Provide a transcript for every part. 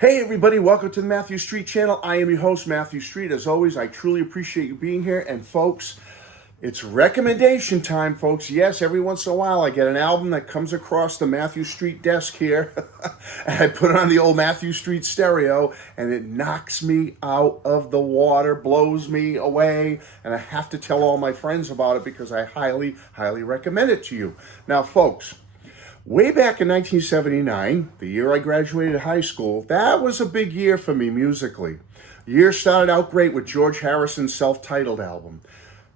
Hey everybody, welcome to the Matthew Street channel. I am your host, Matthew Street. As always, I truly appreciate you being here. And folks, it's recommendation time, folks. Yes, every once in a while I get an album that comes across the Matthew Street desk here. And I put it on the old Matthew Street stereo and it knocks me out of the water, blows me away. And I have to tell all my friends about it because I highly, highly recommend it to you. Now, folks, way back in 1979, the year I graduated high school, that was a big year for me musically. The year started out great with George Harrison's self-titled album.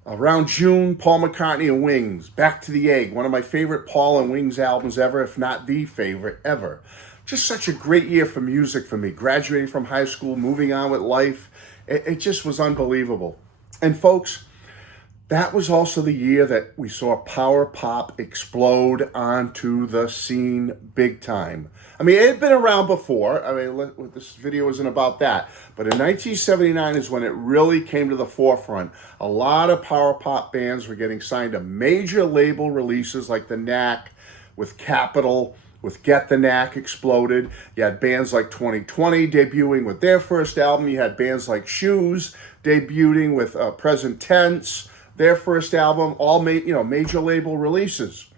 Around June, Paul McCartney and Wings, Back to the Egg, one of my favorite Paul and Wings albums ever, if not the favorite ever. Just such a great year for music for me. Graduating from high school, moving on with life, it just was unbelievable. And folks, that was also the year that we saw power pop explode onto the scene big time. I mean, it had been around before. I mean, this video isn't about that. But in 1979 is when it really came to the forefront. A lot of power pop bands were getting signed to major label releases like the Knack with Capitol, with Get the Knack exploded. You had bands like 2020 debuting with their first album. You had bands like Shoes debuting with Present Tense, their first album, all major label releases.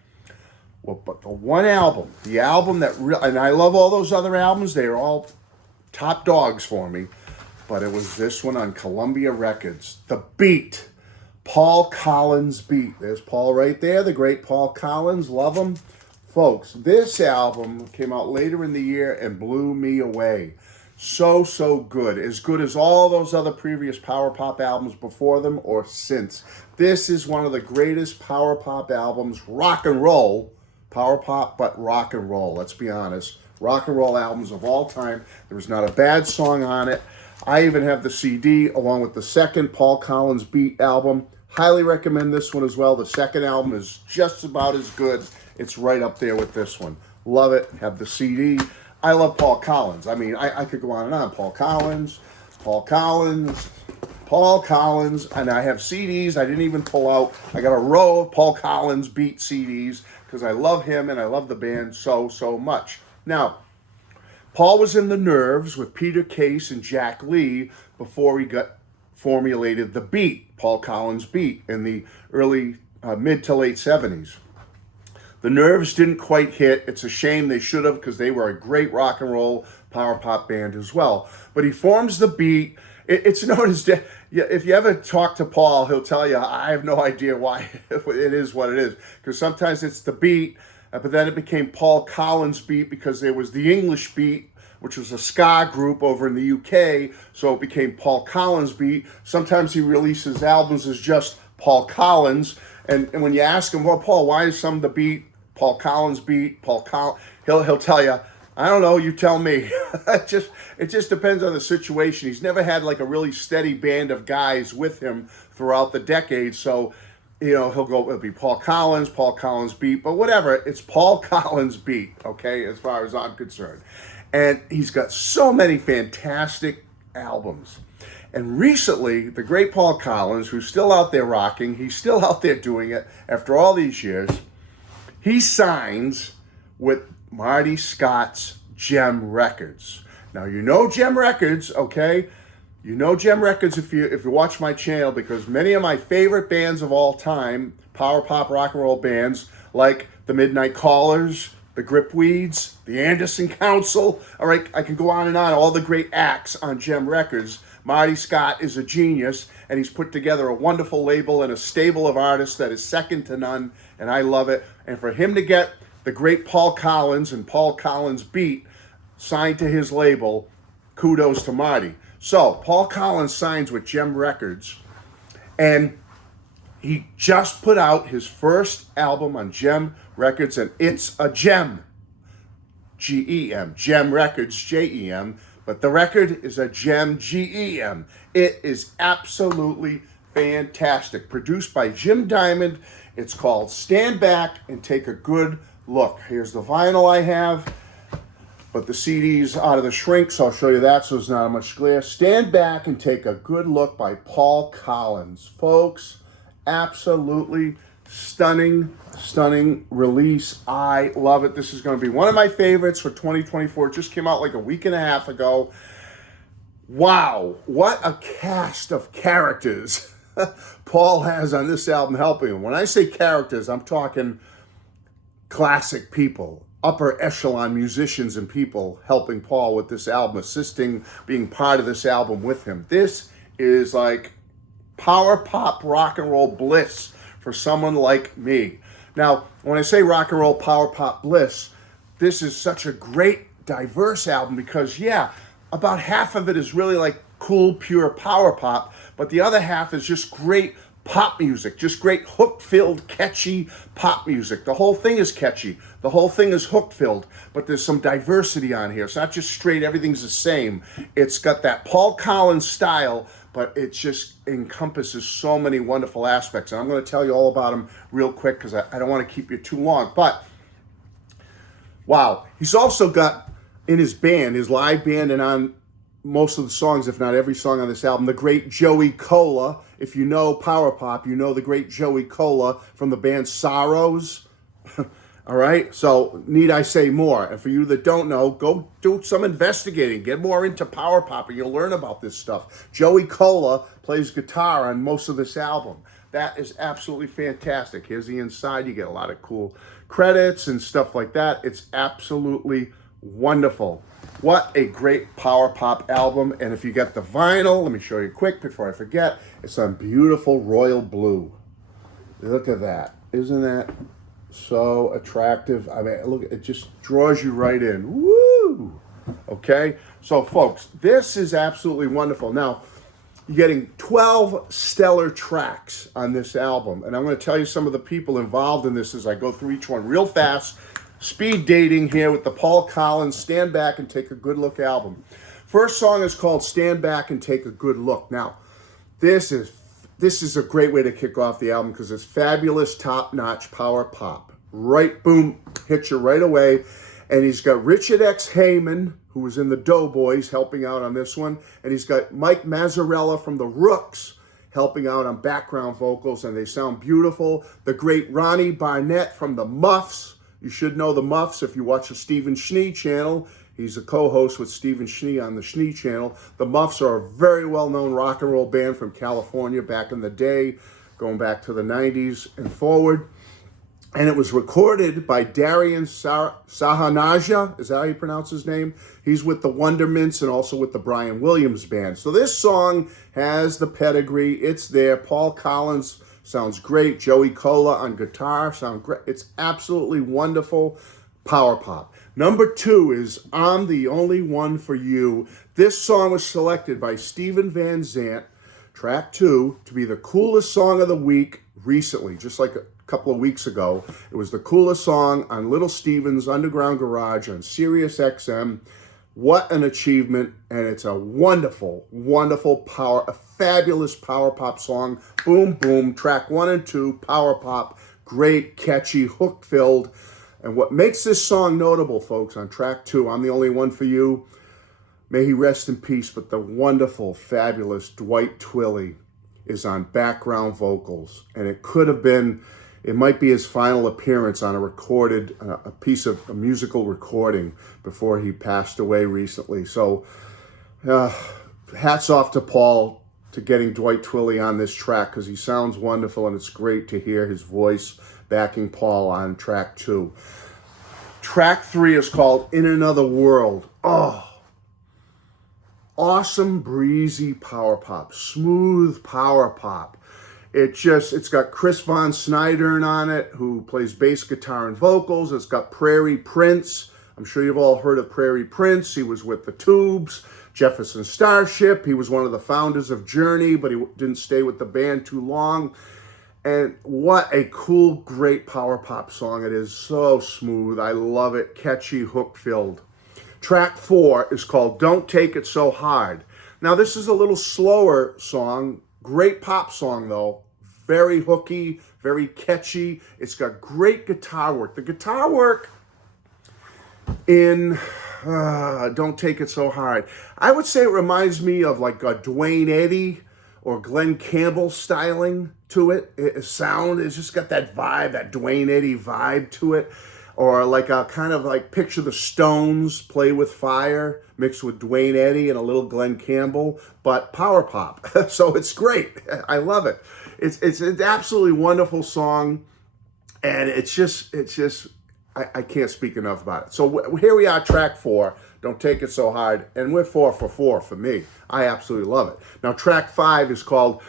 Well, but the one album, the album that and I love all those other albums, they are all top dogs for me, but it was this one on Columbia Records, The Beat, Paul Collins Beat. There's Paul right there, the great Paul Collins, love him. Folks, this album came out later in the year and blew me away. So good. As good as all those other previous power pop albums before them or since. This is one of the greatest power pop albums, rock and roll, power pop, but rock and roll, let's be honest. Rock and roll albums of all time. There was not a bad song on it. I even have the CD along with the second Paul Collins Beat album. Highly recommend this one as well. The second album is just about as good. It's right up there with this one. Love it. Have the CD. I love Paul Collins. I mean, I could go on and on. Paul Collins, and I have CDs I didn't even pull out. I got a row of Paul Collins Beat CDs because I love him and I love the band so much. Now, Paul was in the Nerves with Peter Case and Jack Lee before he got formulated the Beat, Paul Collins Beat, in the early, mid to late 70s. The Nerves didn't quite hit. It's a shame, they should have, because they were a great rock and roll power pop band as well. But he forms the Beat. It's known as, if you ever talk to Paul, he'll tell you, I have no idea why it is what it is. Because sometimes it's the Beat, but then it became Paul Collins Beat because there was the English Beat, which was a ska group over in the UK, so it became Paul Collins Beat. Sometimes he releases albums as just Paul Collins, and when you ask him, well, Paul, why is some of the Beat Paul Collins Beat, he'll tell you, I don't know, you tell me. It just depends on the situation. He's never had like a really steady band of guys with him throughout the decades, so it'll be Paul Collins Beat, but whatever, it's Paul Collins Beat, okay, as far as I'm concerned. And he's got so many fantastic albums. And recently, the great Paul Collins, who's still out there rocking, he's still out there doing it after all these years, he signs with Marty Scott's Gem Records. Now, you know Gem Records, okay? You know Gem Records if you watch my channel, because many of my favorite bands of all time, power pop rock and roll bands, like the Midnight Callers, the Gripweeds, the Anderson Council, all right, I can go on and on, all the great acts on Gem Records. Marty Scott is a genius, and he's put together a wonderful label and a stable of artists that is second to none, and I love it. And for him to get the great Paul Collins and Paul Collins Beat signed to his label, kudos to Marty. So, Paul Collins signs with Gem Records, and he just put out his first album on Gem Records, and it's a gem. G-E-M. Gem Records, J-E-M. But the record is a gem, G-E-M. It is absolutely fantastic. Produced by Jim Diamond. It's called Stand Back and Take a Good Look. Here's the vinyl I have, but the CD's out of the shrink, so I'll show you that so it's not much glare. Stand Back and Take a Good Look by Paul Collins. Folks, absolutely Stunning, stunning release. I love it. This is going to be one of my favorites for 2024. It just came out like a week and a half ago. Wow, what a cast of characters Paul has on this album helping him. When I say characters, I'm talking classic people, upper echelon musicians and people helping Paul with this album, assisting, being part of this album with him. This is like power pop rock and roll bliss for someone like me. Now, when I say rock and roll power pop bliss, this is such a great, diverse album because, yeah, about half of it is really like cool, pure power pop, but the other half is just great pop music, just great hook-filled, catchy pop music. The whole thing is catchy. The whole thing is hook-filled, but there's some diversity on here. It's not just straight, everything's the same. It's got that Paul Collins style, but it just encompasses so many wonderful aspects. And I'm going to tell you all about them real quick because I don't want to keep you too long. But, wow. He's also got in his band, his live band, and on most of the songs, if not every song on this album, the great Joey Cola. If you know power pop, you know the great Joey Cola from the band Sorrows. All right, so need I say more? And for you that don't know, go do some investigating. Get more into power pop and you'll learn about this stuff. Joey Cola plays guitar on most of this album. That is absolutely fantastic. Here's the inside. You get a lot of cool credits and stuff like that. It's absolutely wonderful. What a great power pop album. And if you got the vinyl, let me show you quick before I forget. It's on beautiful royal blue. Look at that. Isn't that so attractive? I mean, look, it just draws you right in. Woo! Okay? So, folks, this is absolutely wonderful. Now, you're getting 12 stellar tracks on this album. And I'm going to tell you some of the people involved in this as I go through each one real fast. Speed dating here with the Paul Collins Stand Back and Take a Good Look album. First song is called Stand Back and Take a Good Look. Now, this is a great way to kick off the album because it's fabulous, top-notch power pop. Right, boom, hits you right away. And he's got Richard X. Heyman, who was in the Doughboys, helping out on this one. And he's got Mike Mazzarella from the Rooks helping out on background vocals, and they sound beautiful. The great Ronnie Barnett from the Muffs. You should know the Muffs if you watch the Stephen Schnee channel. He's a co-host with Stephen Schnee on the Schnee channel. The Muffs are a very well-known rock and roll band from California back in the day, going back to the 90s and forward. And it was recorded by Darian Sahanaja. Is that how you pronounce his name? He's with the Wondermints and also with the Brian Williams Band. So this song has the pedigree. It's there. Paul Collins sounds great. Joey Cola on guitar sounds great. It's absolutely wonderful power pop. Number 2 is I'm the Only One for You. This song was selected by Steven Van Zandt, track 2, to be the coolest song of the week recently, just like a couple of weeks ago. It was the coolest song on Little Steven's Underground Garage on Sirius XM. What an achievement, and it's a wonderful, wonderful a fabulous power pop song. Boom, boom, track 1 and 2, power pop, great, catchy, hook-filled. And what makes this song notable, folks, on track 2, I'm the Only One for You, may he rest in peace, but the wonderful, fabulous Dwight Twilley is on background vocals. And it might be his final appearance on a piece of a musical recording before he passed away recently. So hats off to Paul to getting Dwight Twilley on this track because he sounds wonderful and it's great to hear his voice backing Paul on track 2. Track 3 is called In Another World. Oh, awesome, breezy power pop, smooth power pop. It's got Chris Von Snydern on it, who plays bass guitar and vocals. It's got Prairie Prince. I'm sure you've all heard of Prairie Prince. He was with the Tubes, Jefferson Starship. He was one of the founders of Journey, but he didn't stay with the band too long. And what a cool, great power pop song it is. So smooth. I love it. Catchy, hook-filled. Track 4 is called Don't Take It So Hard. Now, this is a little slower song. Great pop song, though. Very hooky, very catchy. It's got great guitar work. The guitar work in Don't Take It So Hard, I would say it reminds me of like Dwayne Eddy or Glenn Campbell styling to it. Sound, it's just got that vibe, that Dwayne Eddy vibe to it. Or like a kind of like picture the Stones play with fire mixed with Dwayne Eddy and a little Glenn Campbell, but power pop. So it's great. I love it. It's an absolutely wonderful song, and it's just I can't speak enough about it. So here we are, track 4. Don't take it so hard, and we're 4 for 4 for me. I absolutely love it. Now track 5 is called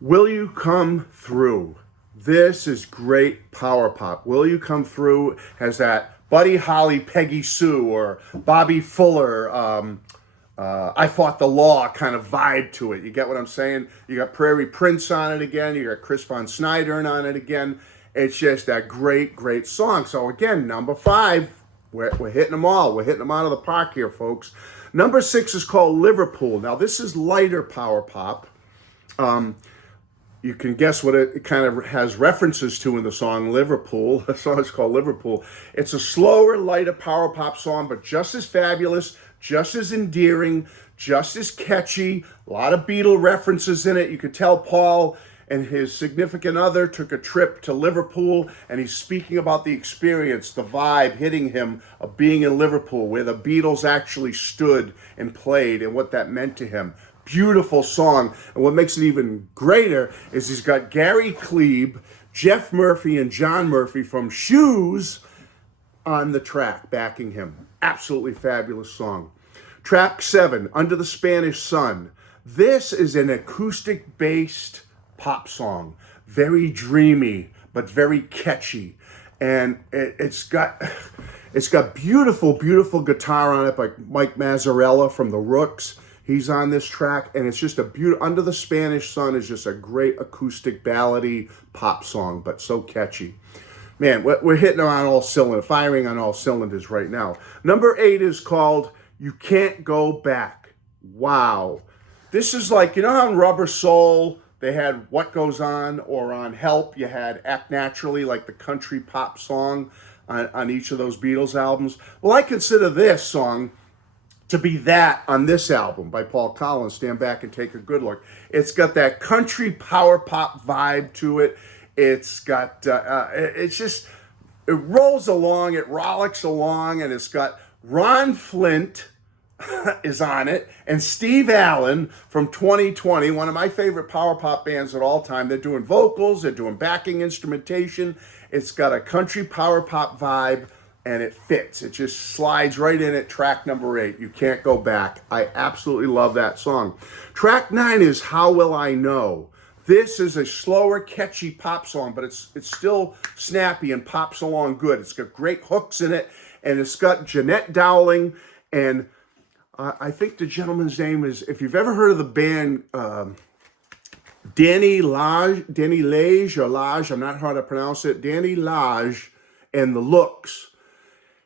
"Will You Come Through." This is great power pop. "Will You Come Through" has that Buddy Holly, Peggy Sue, or Bobby Fuller, I Fought the Law kind of vibe to it. You get what I'm saying? You got Prairie Prince on it again. You got Chris Von Snyder on it again. It's just a great, great song. So again, number 5, we're hitting them all. We're hitting them out of the park here, folks. Number 6 is called "Liverpool." Now this is lighter power pop. You can guess what it kind of has references to in the song Liverpool. The song is called Liverpool. It's a slower, lighter power pop song, but just as fabulous, just as endearing, just as catchy. A lot of Beatle references in it. You could tell Paul and his significant other took a trip to Liverpool, and he's speaking about the experience, the vibe hitting him of being in Liverpool, where the Beatles actually stood and played, and what that meant to him. Beautiful song. And what makes it even greater is he's got Gary Klebe, Jeff Murphy, and John Murphy from Shoes on the track backing him. Absolutely fabulous song. Track 7, "Under the Spanish Sun." This is an acoustic-based pop song. Very dreamy, but very catchy. And it's got beautiful, beautiful guitar on it by Mike Mazzarella from the Rooks. He's on this track, and it's just a beautiful. "Under the Spanish Sun" is just a great acoustic ballady pop song, but so catchy. Man, we're hitting on all cylinders, firing on all cylinders right now. Number 8 is called "You Can't Go Back." Wow. This is like, you know how in Rubber Soul they had "What Goes On," or on "Help" you had "Act Naturally," like the country pop song on each of those Beatles albums? Well, I consider this song to be that on this album by Paul Collins, "Stand Back and Take a Good Look." It's got that country power pop vibe to it. It's got, it's just, it rolls along, it rollicks along, and it's got Ron Flint is on it, and Steve Allen from 2020, one of my favorite power pop bands at all time. They're doing vocals, they're doing backing instrumentation. It's got a country power pop vibe, and it fits. It just slides right in at track number 8. "You Can't Go Back." I absolutely love that song. Track 9 is "How Will I Know." This is a slower, catchy pop song, but it's still snappy and pops along good. It's got great hooks in it, and it's got Jeanette Dowling, and I think the gentleman's name is, if you've ever heard of the band, Danny Lage, or Lage, I'm not sure how to pronounce it, Danny Lage and the Looks.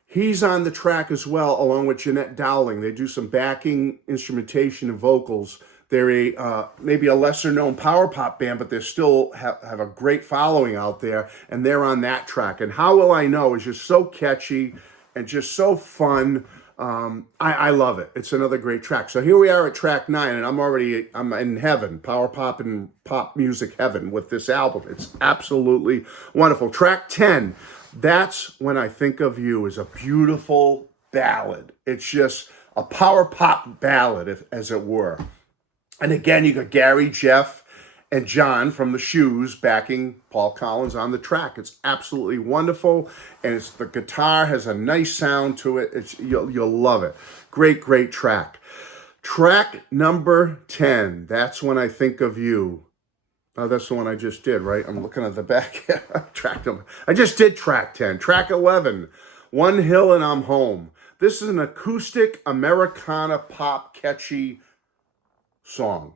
He's on the track as well, along with Jeanette Dowling. They do some backing instrumentation and vocals. They're maybe a lesser-known power pop band, but they still have a great following out there, and they're on that track. And "How Will I Know" is just so catchy and just so fun. I love it. It's another great track. So here we are at track 9, and I'm in heaven, power pop and pop music heaven with this album. It's absolutely wonderful. Track 10. "That's When I Think of You" is a beautiful ballad. It's just a power pop ballad, as it were. And again, you got Gary, Jeff, and John from the Shoes backing Paul Collins on the track. It's absolutely wonderful, and the guitar has a nice sound to it. You'll love it. Great, great track. Track number 10. "That's When I Think of You." Oh, that's the one I just did, right? I'm looking at the back. Track number. I just did track 10. Track 11, "One Hill and I'm Home." This is an acoustic Americana pop catchy song.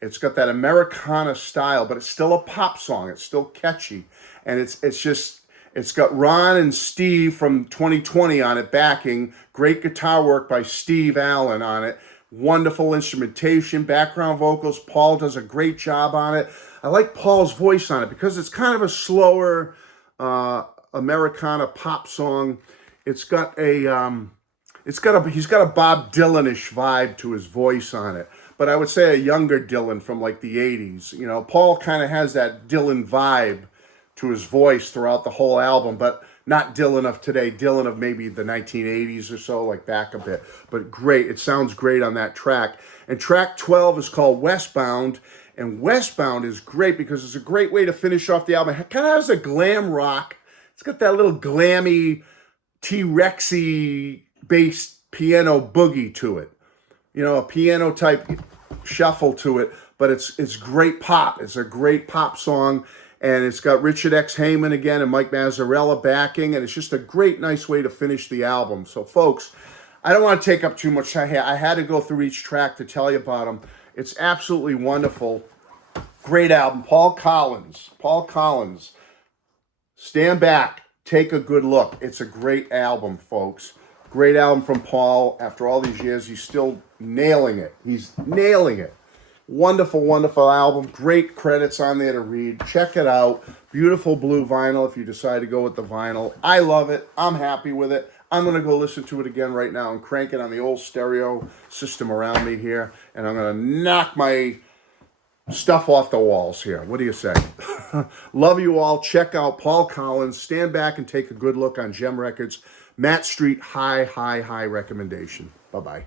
It's got that Americana style, but it's still a pop song. It's still catchy. And it's got Ron and Steve from 2020 on it backing. Great guitar work by Steve Allen on it. Wonderful instrumentation, background vocals. Paul does a great job on it. I like Paul's voice on it because it's kind of a slower Americana pop song. It's got he's got a Bob Dylan-ish vibe to his voice on it. But I would say a younger Dylan from like the 80s. You know, Paul kind of has that Dylan vibe to his voice throughout the whole album, but not Dylan of today, Dylan of maybe the 1980s or so, like back a bit. But great, it sounds great on that track. And track 12 is called Westbound, and Westbound is great because it's a great way to finish off the album. It kind of has a glam rock. It's got that little glammy, T-Rexy based piano boogie to it. You know, a piano type shuffle to it, but it's great pop. It's a great pop song, and it's got Richard X. Heyman again and Mike Mazzarella backing, and it's just a great, nice way to finish the album. So, folks, I don't want to take up too much time here. I had to go through each track to tell you about them. It's absolutely wonderful. Great album. Paul Collins. Stand back. Take a good look. It's a great album, folks. Great album from Paul. After all these years, he's still nailing it. He's nailing it. Wonderful, wonderful album. Great credits on there to read. Check it out. Beautiful blue vinyl if you decide to go with the vinyl. I love it. I'm happy with it. I'm going to go listen to it again right now and crank it on the old stereo system around me here. And I'm going to knock my stuff off the walls here. What do you say? Love you all. Check out Paul Collins. Stand back and take a good look on Gem Records. Matt Street, high recommendation. Bye-bye.